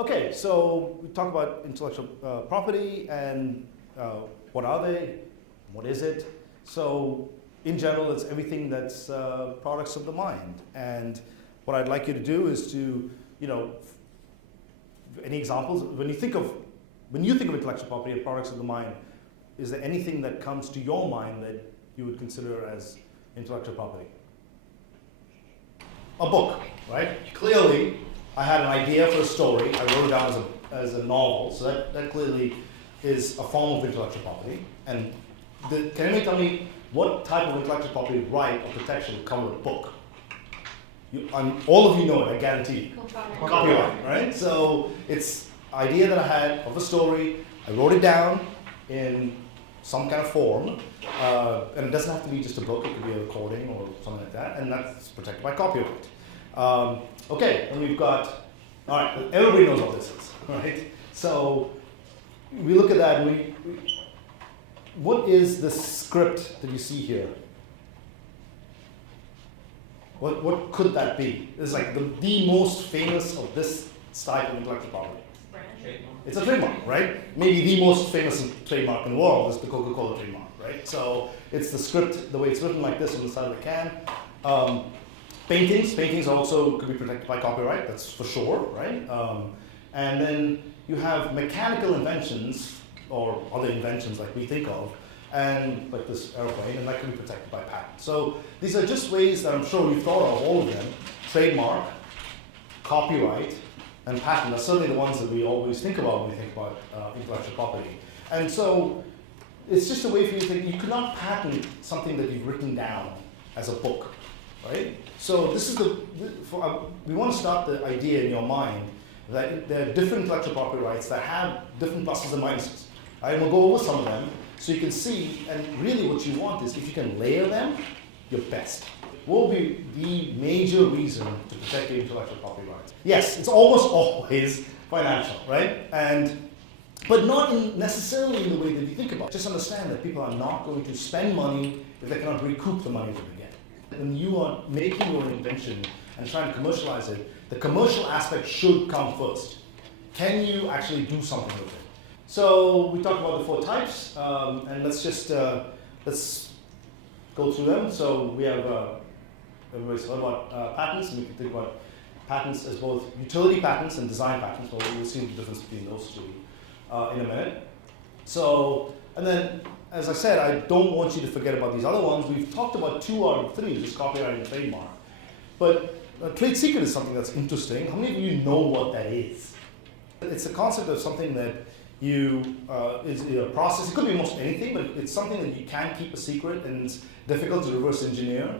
Okay, so we talk about intellectual property and what are they, what is it. So in general, it's everything that's products of the mind. And what I'd like you to do is to, any examples? When you think of intellectual property and products of the mind, is there anything that comes to your mind that you would consider as intellectual property? A book, right? Clearly, I had an idea for a story. I wrote it down as a novel. So that clearly is a form of intellectual property. And can anybody tell me what type of intellectual property right or protection would come with a book? All of you know it, I guarantee. Copyright, right? So it's idea that I had of a story. I wrote it down in some kind of form. And it doesn't have to be just a book. It could be a recording or something like that. And that's protected by copyright. Okay, and we've got, all right, everybody knows what this is, right? So we look at that and what is the script that you see here? What could that be? It's like the most famous of this type of intellectual property. It's a trademark, right? Maybe the most famous trademark in the world is the Coca-Cola trademark, right? So it's the script, the way it's written like this on the side of the can. Paintings also could be protected by copyright, that's for sure, right? And then you have mechanical inventions or other inventions like we think of, and like this airplane, and that can be protected by patent. So these are just ways that I'm sure you've thought of, all of them. Trademark, copyright, and patent are certainly the ones that we always think about when we think about intellectual property. And so it's just a way for you to think, you could not patent something that you've written down as a book, right? So this is we want to start the idea in your mind that there are different intellectual property rights that have different pluses and minuses. Right? And we'll go over some of them so you can see, and really what you want is if you can layer them, you're best. What will be the major reason to protect your intellectual property rights? Yes, it's almost always financial, right? But not necessarily in the way that you think about it. Just understand that people are not going to spend money if they cannot recoup the money that they get. When you are making your invention and trying to commercialize it, the commercial aspect should come first. Can you actually do something with it? So we talked about the 4 types, and let's go through them. So we have everybody's heard about patents, and we can think about patents as both utility patents and design patents. Well, we'll see the difference between those two in a minute. So, and then, as I said, I don't want you to forget about these other ones. We've talked about 2 out of 3, just copyright and trademark. But trade secret is something that's interesting. How many of you know what that is? It's a concept of something that is a process. It could be almost anything, but it's something that you can keep a secret, and it's difficult to reverse engineer.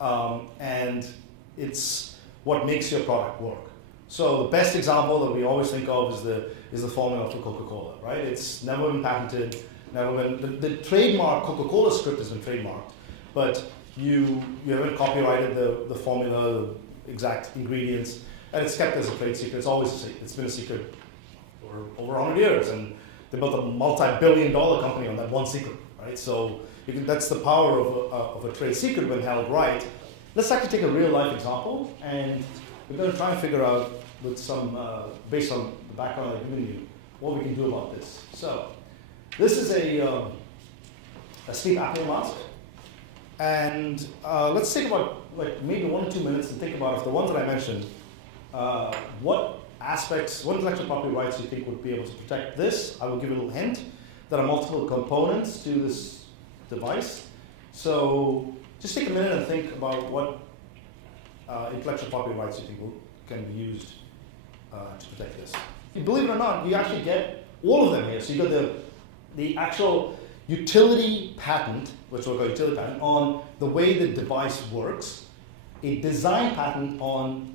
And it's what makes your product work. So the best example that we always think of is the formula for Coca-Cola, right? It's never been patented, never been. The trademark Coca-Cola script has been trademarked, but you haven't copyrighted the formula, the exact ingredients, and it's kept as a trade secret. It's always a secret. It's been a secret for over 100 years, and they built a multi-billion-dollar company on that one secret, right? So that's the power of a trade secret when held right. Let's actually take a real-life example, and we're going to try and figure out with some, based on the background I've given you, what we can do about this. So this is a sleep apnea mask, and let's think about like maybe 1 or 2 minutes and think about if the ones that I mentioned, what intellectual property rights you think would be able to protect this. I will give you a little hint. There are multiple components to this device. So just take a minute and think about what intellectual property rights you think can be used to protect this. Believe it or not, you actually get all of them here. So you got the actual utility patent, which we'll call utility patent, on the way the device works, a design patent on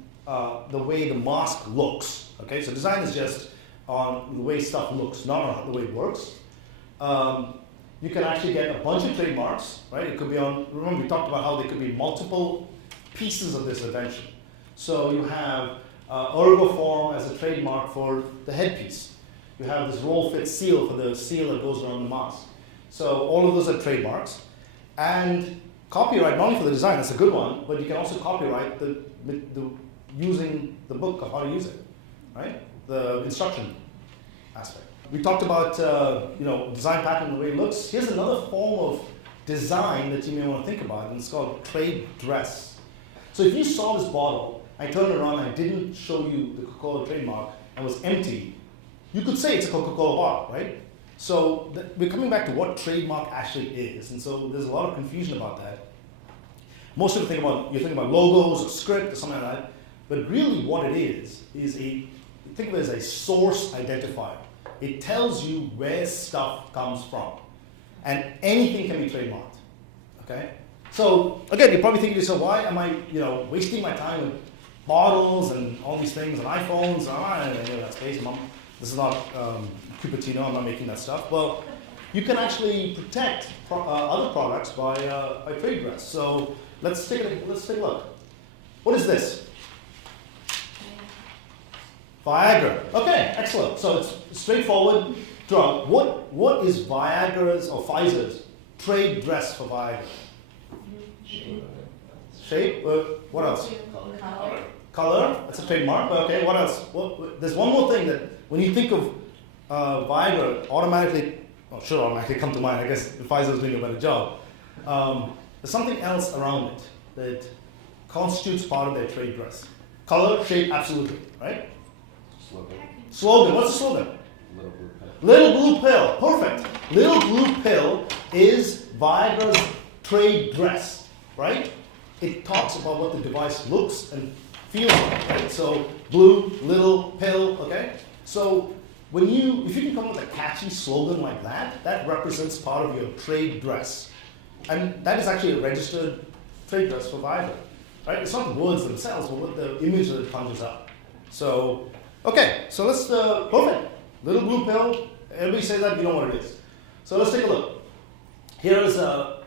the way the mask looks. Okay, so design is just on the way stuff looks, not on the way it works. You can actually get a bunch of trademarks, right? It could be on, remember we talked about how there could be multiple pieces of this invention. So you have ergoform as a trademark for the headpiece. You have this roll fit seal for the seal that goes around the mask. So all of those are trademarks. And copyright, not only for the design, that's a good one, but you can also copyright the using the book of how to use it, right? the instruction aspect. We talked about design pattern and the way it looks. Here's another form of design that you may want to think about, and it's called trade dress. So if you saw this bottle, I turned around and I didn't show you the Coca-Cola trademark and was empty, you could say it's a Coca-Cola bottle, right? So we're coming back to what trademark actually is, and so there's a lot of confusion about that. Most of you think about logos or script or something like that, but really what it is think of it as a source identifier. It tells you where stuff comes from, and anything can be trademarked. Okay. So again, you're probably thinking to yourself, why am I, wasting my time with bottles and all these things and iPhones? I don't know that space. This is not Cupertino. I'm not making that stuff. Well, you can actually protect other products by trade dress. So let's take a look. What is this? Viagra. Okay, excellent. So it's a straightforward drug. What is Viagra's or Pfizer's trade dress for Viagra? Shape. What else? Color. That's a trademark. Okay. What else? There's one more thing that when you think of Viagra, should automatically come to mind. I guess Pfizer is doing a better job. There's something else around it that constitutes part of their trade dress. Color, shape, absolutely, right? Slogan. What's the slogan? Little blue pill. Perfect. Little blue pill is Viagra's trade dress, right? It talks about what the device looks and feels like, right? So blue, little pill, okay? So if you can come up with a catchy slogan like that, that represents part of your trade dress. And that is actually a registered trade dress for Viagra, right? It's not the words themselves, but what the image that it conjures up. So, okay, so let's, perfect. Little blue pill, everybody says that, you know what it is. So let's take a look. Here is the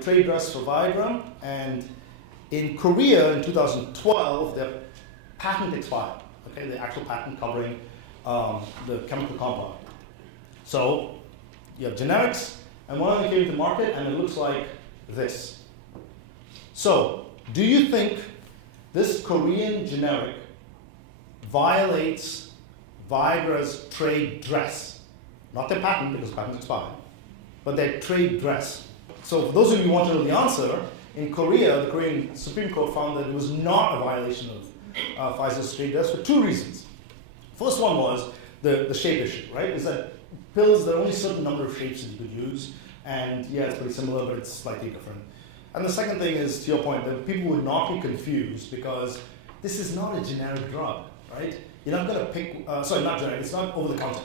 trade dress for Viagra, and in Korea in 2012, their patent expired, okay, the actual patent covering the chemical compound. So you have generics, and one of them came to market, and it looks like this. So do you think this Korean generic violates Viagra's trade dress? Not their patent, because patents expired, but their trade dress. So for those of you who want to know the answer, in Korea, the Korean Supreme Court found that it was not a violation of Pfizer's trade dress for two reasons. First one was the shape issue, right? Is that pills, there are only a certain number of shapes that you could use, and yeah, it's pretty similar, but it's slightly different. And the second thing is, to your point, that people would not be confused because this is not a generic drug, right? You're not going to pick, not generic, it's not over the counter.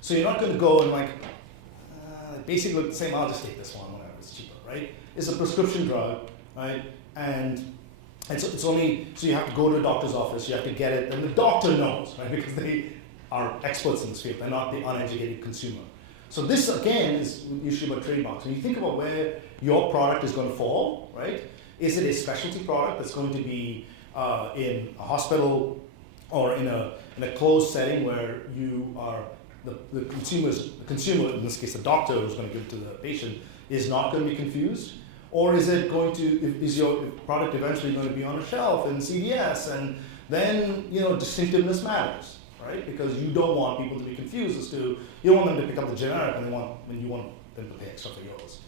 So you're not going to go and basically look the same, I'll just take this one, whatever, it's cheaper, right? It's a prescription drug, right? And so it's only, so you have to go to a doctor's office, you have to get it, and the doctor knows, right? Because they are experts in this field, they're not the uneducated consumer. So this, again, is the issue about trademarks. When you think about where your product is going to fall, right? Is it a specialty product that's going to be in a hospital or in a closed setting where you are, the consumer, in this case the doctor who's going to give it to the patient, is not going to be confused? Or is it going to, is your product eventually going to be on a shelf in CVS, and then distinctiveness matters, right? Because you don't want people to be confused as to, you don't want them to pick up the generic and you want them to pay extra for yours.